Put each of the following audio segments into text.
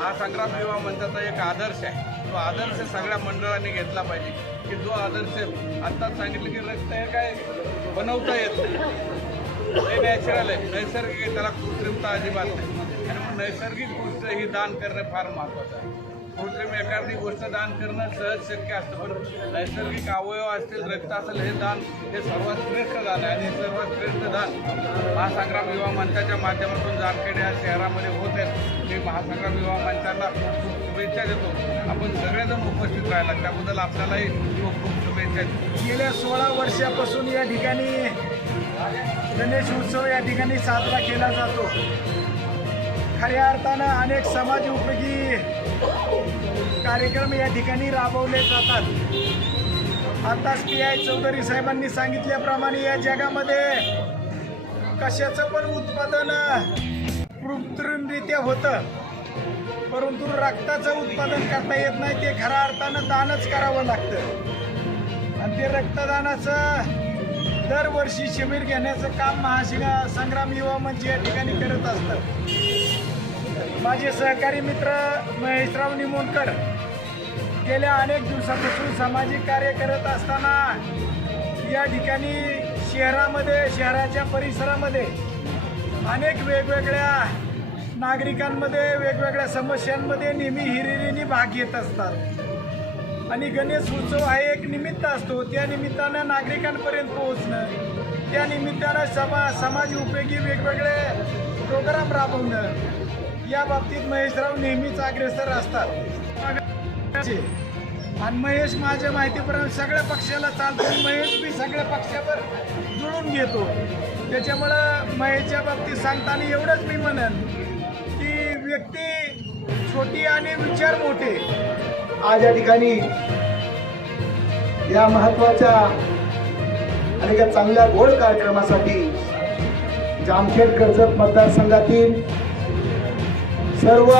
महासंग्राम युवा मंचाचा एक आदर्श आहे. तो आदर्श सगळ्या मंडळांनी घेतला पाहिजे की जो आदर्श आत्ताच सांगितलं की रक्त हे काय बनवता येत नाही, हे नॅचरल आहे, नैसर्गिक आहे, त्याला कृत्रिमता अजिबात नाही. आणि मग नैसर्गिक गोष्ट ही दान करणं फार महत्त्वाचं आहे. कृत्रिम एखादी गोष्ट दान करणं सहज शक्य असतं, पण नैसर्गिक अवयव असतील, रक्त असेल, हे दान हे सर्वात श्रेष्ठ दान आहे. आणि हे सर्वात श्रेष्ठ दान महासंग्राम युवा मंचाच्या माध्यमातून जामखेड या शहरामध्ये होत आहेत. मी महासंग्राम युवा मंचाला खूप शुभेच्छा देतो. आपण सगळेजण उपस्थित राहिला त्याबद्दल आपल्यालाही खूप खूप शुभेच्छा देतो. गेल्या 16 वर्षापासून या ठिकाणी गणेश उत्सव या ठिकाणी साजरा केला जातो. खऱ्या अर्थानं अनेक समाज उपयोगी कार्यक्रम या ठिकाणी राबवले जातात. आताच PI चौधरी साहेबांनी सांगितल्याप्रमाणे या जगामध्ये कशाचं पण उत्पादन कृत्रिमरित्या होतं, परंतु रक्ताचं उत्पादन करता येत नाही. ते खऱ्या अर्थानं दानच करावं लागतं. आणि ते रक्तदानाचं दरवर्षी शिबिर घेण्याचं काम महासंग्राम युवा मंच या ठिकाणी करत असतं. माझे सहकारी मित्र महेशराव निमोणकर गेल्या अनेक दिवसापासून सामाजिक कार्य करत असताना या ठिकाणी शहराच्या परिसरामध्ये अनेक वेगवेगळ्या नागरिकांमध्ये वेगवेगळ्या समस्यांमध्ये नेहमी हिरिरीने भाग घेत असतात. आणि गणेश उत्सव हा एक निमित्त असतो. त्या निमित्तानं नागरिकांपर्यंत पोहोचणं, त्या निमित्तानं समाज उपयोगी वेगवेगळे प्रोग्राम राबवणं, या बाबतीत महेशराव नेहमीच अग्रेसर असतात. आणि महेश माझ्या माहितीप्रमाणे सगळ्या पक्षाला चालतो. महेश बी सगळ्या पक्षावर जुळून घेतो. त्याच्यामुळं महेशच्या बाबतीत सांगताना एवढंच मी म्हणेन की व्यक्ती छोटी आणि विचार मोठे. आज या ठिकाणी या महत्वाच्या आणि या चांगल्या गोड कार्यक्रमासाठी जामखेड कर्जत मतदारसंघातील सर्व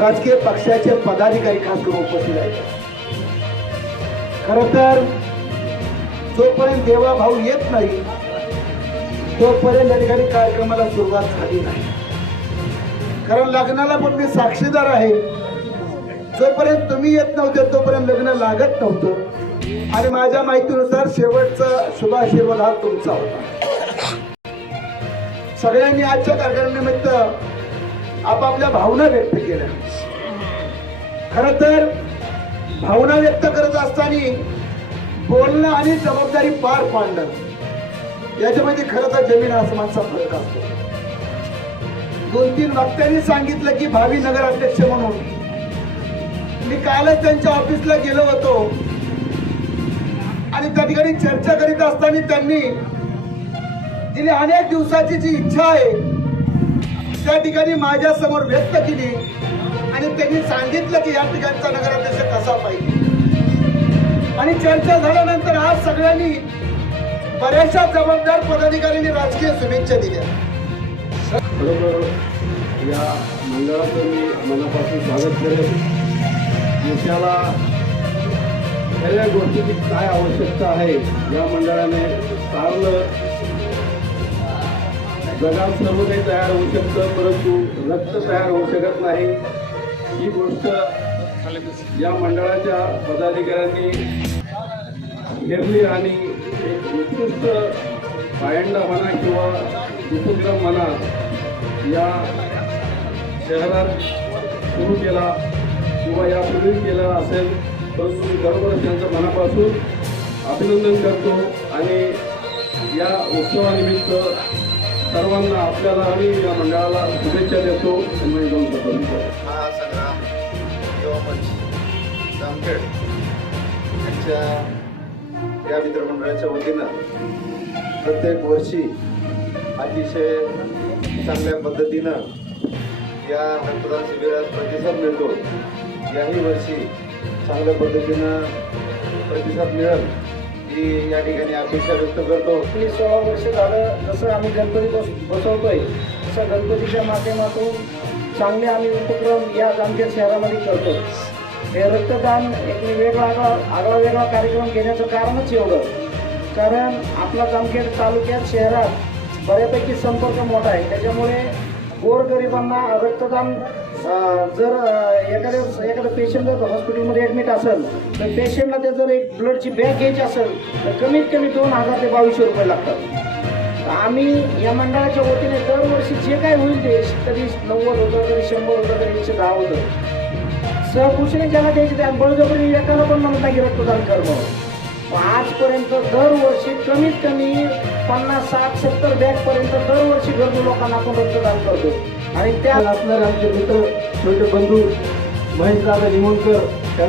राजकीय पक्षाचे पदाधिकारी खास करून उपस्थित आहेत. खरं तर जोपर्यंत देवाभाऊ येत नाही तोपर्यंत या ठिकाणी कार्यक्रमाला सुरुवात झाली नाही. कारण लग्नाला पण मी साक्षीदार आहे. जोपर्यंत तुम्ही येत नव्हते तोपर्यंत लग्न लागत नव्हतं. आणि माझ्या माहितीनुसार शेवटचा शुभाशीर्वाद हा तुमचा होता. सगळ्यांनी आजच्या कार्यक्रमानिमित्त आपापल्या भावना व्यक्त केल्या. खरं तर भावना व्यक्त करत असताना बोलणं आणि जबाबदारी पार पाडणं याच्यामध्ये खरं तर जमीन आसमानचा फरक असतो. 2-3 वक्त्यांनी सांगितलं की भावी नगराध्यक्ष म्हणून मी कालच त्यांच्या ऑफिसला गेलो होतो आणि त्या ठिकाणी चर्चा करीत असताना त्यांनी दिली अनेक दिवसाची जी इच्छा आहे त्या ठिकाणी माझ्या समोर व्यक्त केली. आणि त्यांनी सांगितलं की या ठिकाणचा नगराध्यक्ष कसा पाहिजे. आणि चर्चा झाल्यानंतर आज सगळ्यांनी बऱ्याचशा जबाबदार पदाधिकाऱ्यांनी राजकीय शुभेच्छा दिल्या. बरोबर या मंडळाचं मी मनापासून स्वागत करेन. देशाला खऱ्या गोष्टीची काय आवश्यकता आहे या मंडळाने सारलं. जगात सर्व काही तयार होऊ शकतं परंतु रक्त तयार होऊ शकत नाही. ही गोष्ट या मंडळाच्या पदाधिकाऱ्यांनी घेतली आणि एक उत्कृष्ट पायंडा म्हणा किंवा उपक्रम म्हणा या शहरात सुरू केला किंवा यापूर्वी केला असेल. परंतु मी बरोबर त्यांचं मनापासून अभिनंदन करतो आणि या उत्सवानिमित्त सर्वांना आपल्याला आणि या मंडळाला शुभेच्छा देतो. महासंग्राम युवा मंच जामखेड यांच्या या मित्रमंडळाच्या वतीनं प्रत्येक वर्षी अतिशय चांगल्या पद्धतीनं या रक्तदान शिबिरात प्रतिसाद मिळतो. याही वर्षी चांगल्या पद्धतीनं प्रतिसाद मिळेल ही या ठिकाणी अपेक्षा व्यक्त करतो. 16 वर्ष झालं जसं आम्ही गणपती बसवतोय तसं गणपतीच्या माध्यमातून चांगले आम्ही उपक्रम या जामखेड शहरामध्ये करतो. हे रक्तदान एक वेगळा कार्यक्रम घेण्याचं कारणच एवढं, कारण आपला जामखेड तालुक्यात शहरात बऱ्यापैकी संपर्क मोठा आहे. त्याच्यामुळे गोरगरिबांना रक्तदान जर एखादा पेशंट जर हॉस्पिटलमध्ये ॲडमिट असेल तर पेशंटला ते जर एक ब्लडची बॅग घ्यायची असेल तर कमीत कमी 2000 ते 2200 रुपये लागतात. आम्ही या मंडळाच्या वतीने दरवर्षी जे काय होईल ते कधी 90 होतं, कधी 100 होतं, कधी 110 होतं. सहकुशीने ज्याला द्यायचे त्या बळजबरी एकाला पण म्हणत नाही की रक्तदान कर म्हणून. आजपर्यंत दरवर्षी कमीत कमी 50, 60, 70 बॅगपर्यंत दरवर्षी गरजू लोकांना आपण रक्तदान करतो. आणि त्या असणारे आमचे मित्र छोटे बंधू महेश दादा निमोणकर